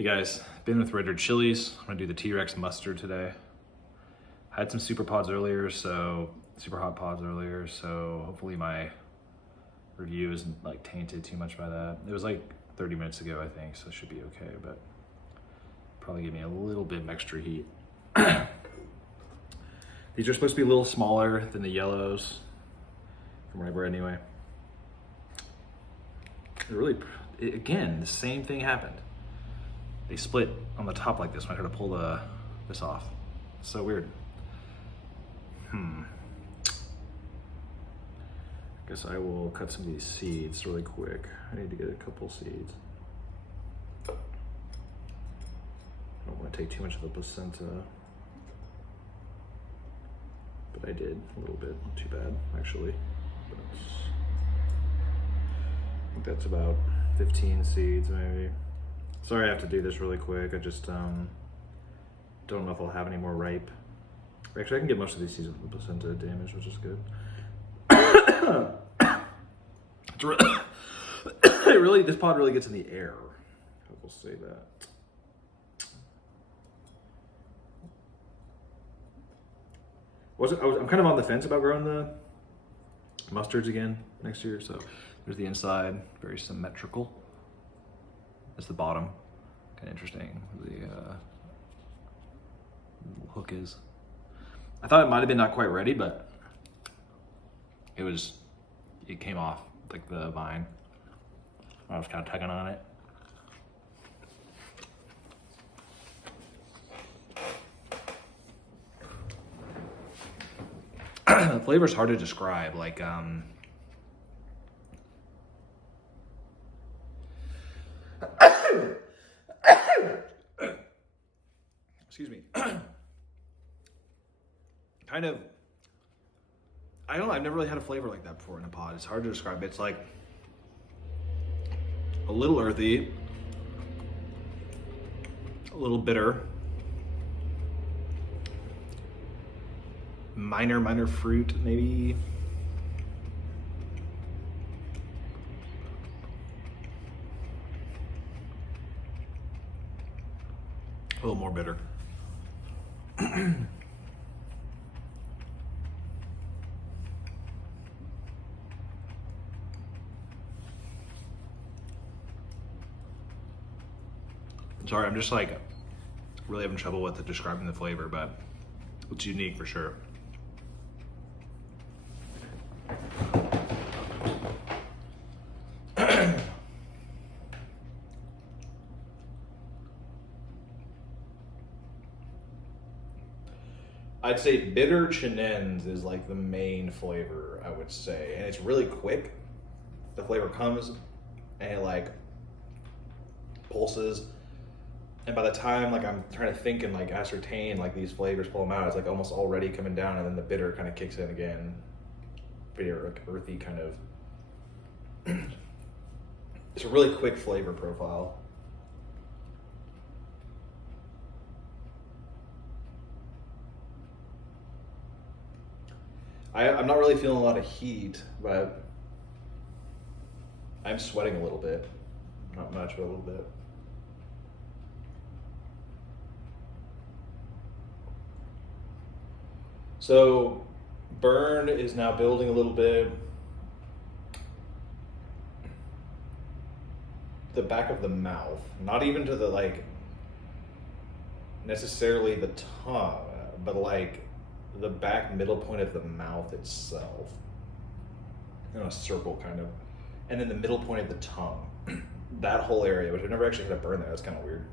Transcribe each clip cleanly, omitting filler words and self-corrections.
Hey guys, been with Red Red Chilies. I'm gonna do the T-Rex mustard today. Had some super hot pods earlier, so hopefully my review isn't like tainted too much by that. It was like 30 minutes ago, I think, so it should be okay, but probably give me a little bit of extra heat. These are supposed to be a little smaller than the yellows, from what I've read anyway. Again, the same thing happened. They split on the top like this when I tried to pull this off. It's so weird. Guess I will cut some of these seeds really quick. I need to get a couple seeds. I don't want to take too much of the placenta, but I did a little bit. Not too bad, actually. I think that's about 15 seeds, maybe. Sorry I have to do this really quick. I just don't know if I'll have any more ripe. Actually, I can get most of these seeds with the placenta damage, which is good. This pod really gets in the air. I will say that. I'm kind of on the fence about growing the mustards again next year. So there's the inside, very symmetrical. That's the bottom, kind of interesting. The little hook is. I thought it might have been not quite ready, but it came off like the vine. I was kind of tugging on it. The flavor's hard to describe. Like, excuse me. Kind of, I don't know, I've never really had a flavor like that before in a pod. It's hard to describe. It's like a little earthy, a little bitter, minor fruit, maybe. A little more bitter. Sorry, I'm just like really having trouble with describing the flavor, but it's unique for sure. I'd say bitter chinense is like the main flavor, I would say. And it's really quick. The flavor comes and it like pulses. And by the time like I'm trying to think and like ascertain like these flavors, pull them out, it's like almost already coming down, and then the bitter kind of kicks in again. Pretty like earthy kind of. It's a really quick flavor profile. I'm not really feeling a lot of heat, but I'm sweating a little bit. Not much, but a little bit. So burn is now building a little bit. The back of the mouth, not even to the like necessarily the tongue, but like the back middle point of the mouth itself, in a circle kind of, and then the middle point of the tongue, that whole area, which I've never actually had a burn there. That's kind of weird.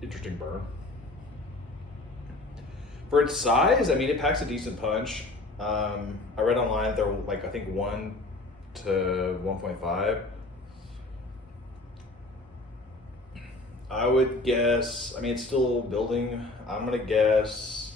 Interesting burn. For its size, I mean, it packs a decent punch. I read online they're like, I think 1 to 1.5. I would guess, I mean, it's still building. I'm gonna guess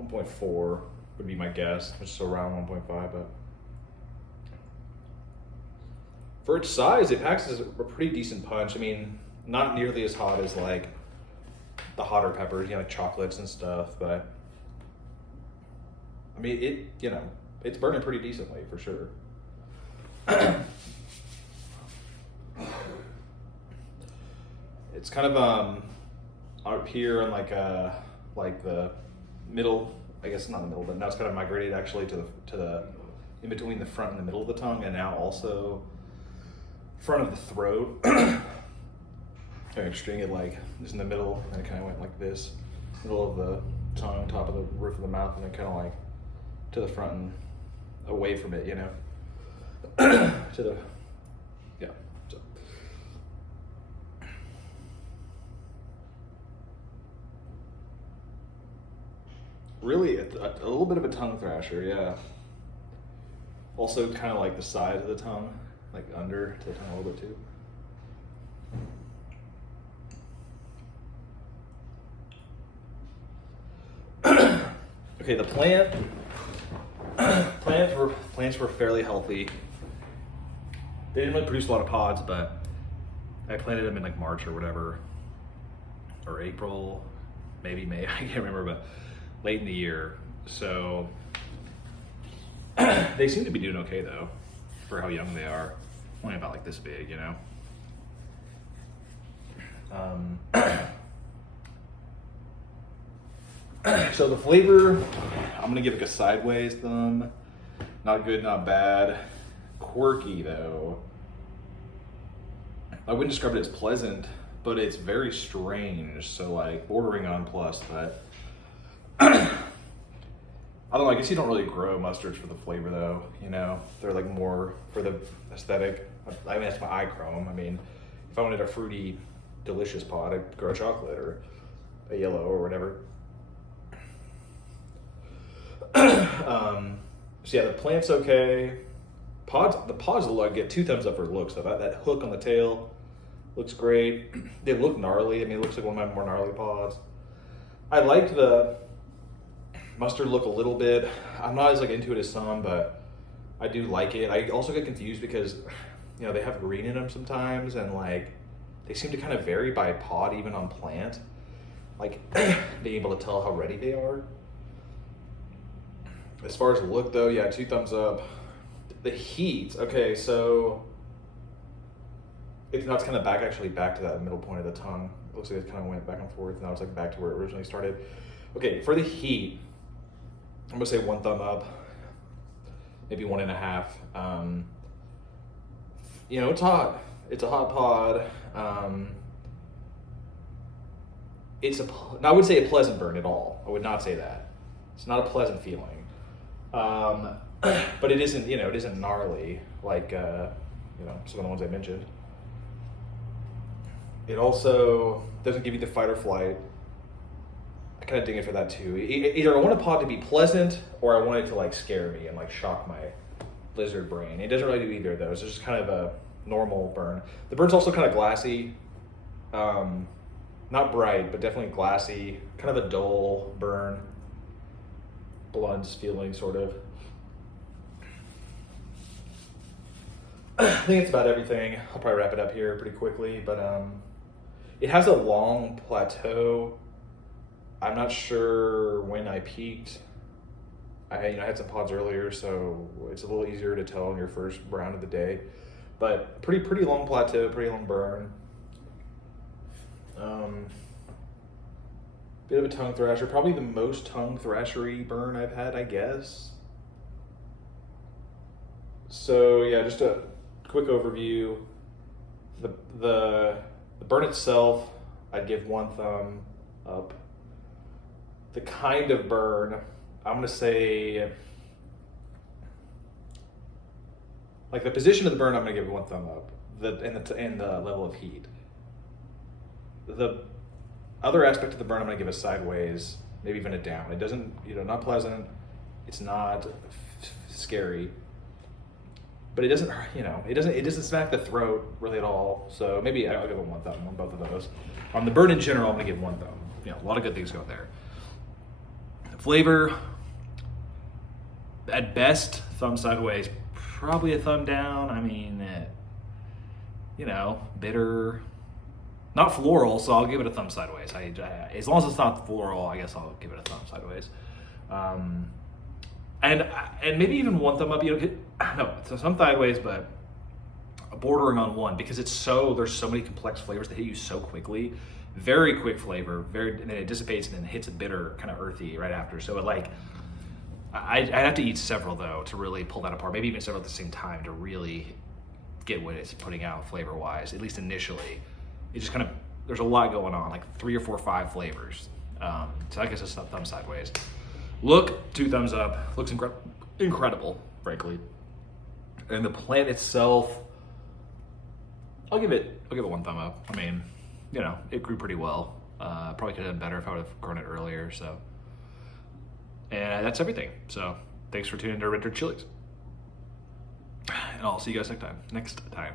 1.4 would be my guess, which is around 1.5, but for its size, it packs a pretty decent punch. I mean, not nearly as hot as like the hotter peppers, you know, like chocolates and stuff, but I mean, it's burning pretty decently for sure. It's kind of up here on like the middle, I guess not the middle, but now it's kind of migrated actually to the in between the front and the middle of the tongue, and now also front of the throat. I'm stringing it like this in the middle, and it kind of went like this, middle of the tongue, top of the roof of the mouth, and then kind of like to the front and away from it, you know, to the, yeah. So. Really, a little bit of a tongue thrasher, yeah. Also, kind of like the side of the tongue, like under to the tongue a little bit too. Okay, the plants were fairly healthy. They didn't really produce a lot of pods, but I planted them in like March or whatever, or April, maybe May, I can't remember, but late in the year. So they seem to be doing okay though, for how young they are. Only about like this big, you know. So the flavor, I'm gonna give like a sideways thumb. Not good, not bad. Quirky though. I wouldn't describe it as pleasant, but it's very strange. So like bordering on plus, but I don't know, I guess you don't really grow mustards for the flavor though, you know? They're like more for the aesthetic. I mean, that's my eye chrome. I mean, if I wanted a fruity, delicious pod, I'd grow a chocolate or a yellow or whatever. So yeah, the plant's okay. The pods look, get 2 thumbs up for looks. So that hook on the tail looks great. They look gnarly. I mean, it looks like one of my more gnarly pods. I like the mustard look a little bit. I'm not as like into it as some, but I do like it. I also get confused because, you know, they have green in them sometimes, and like they seem to kind of vary by pod, even on plant. Like being able to tell how ready they are. As far as the look though, yeah, 2 thumbs up. The heat, okay, so it's kind of back to that middle point of the tongue. It looks like it kind of went back and forth. Now it's like back to where it originally started. Okay, for the heat, I'm gonna say 1 thumb up, maybe 1.5. You know, it's hot. It's a hot pod. I would say a pleasant burn at all. I would not say that. It's not a pleasant feeling. But it isn't, you know, it isn't gnarly like, you know, some of the ones I mentioned. It also doesn't give you the fight or flight. I kind of ding it for that too. Either I want a pod to be pleasant, or I want it to like scare me and like shock my lizard brain. It doesn't really do either of those. It's just kind of a normal burn. The burn's also kind of glassy. Not bright, but definitely glassy. Kind of a dull burn. Blood's feeling, sort of. I think it's about everything. I'll probably wrap it up here pretty quickly, but it has a long plateau. I'm not sure when I peaked. I had some pods earlier, so it's a little easier to tell on your first round of the day. But pretty long plateau, pretty long burn. Bit of a tongue thrasher, probably the most tongue thrashery burn I've had, I guess. So yeah, just a quick overview. The burn itself, I'd give 1 thumb up. The kind of burn, I'm gonna say, like the position of the burn, I'm gonna give 1 thumb up. And the level of heat. The other aspect of the burn, I'm gonna give a sideways, maybe even a down. It doesn't, you know, not pleasant. It's not scary, but it doesn't, you know, it doesn't smack the throat really at all. So maybe I'll give it 1 thumb on both of those. On the burn in general, I'm gonna give 1 thumb. You know, a lot of good things go there. Flavor, at best, thumb sideways, probably a thumb down. I mean, you know, bitter. Not floral, so I'll give it a thumb sideways. As long as it's not floral, I guess I'll give it a thumb sideways. and maybe even one thumb up. You know, no, so some sideways, but bordering on one because there's so many complex flavors that hit you so quickly. Very quick flavor, and then it dissipates and then hits a bitter, kind of earthy right after. So it like, I'd have to eat several though to really pull that apart. Maybe even several at the same time to really get what it's putting out flavor wise. At least initially, it just kind of, there's a lot going on, like 3 or 4 or 5 flavors. So I guess it's a thumb sideways. Look, 2 thumbs up. Looks incredible, frankly. And the plant itself, I'll give it 1 thumb up. I mean, you know, it grew pretty well. Probably could have done better if I would have grown it earlier. So, and that's everything. So thanks for tuning into Red Dirt Chilies. And I'll see you guys next time.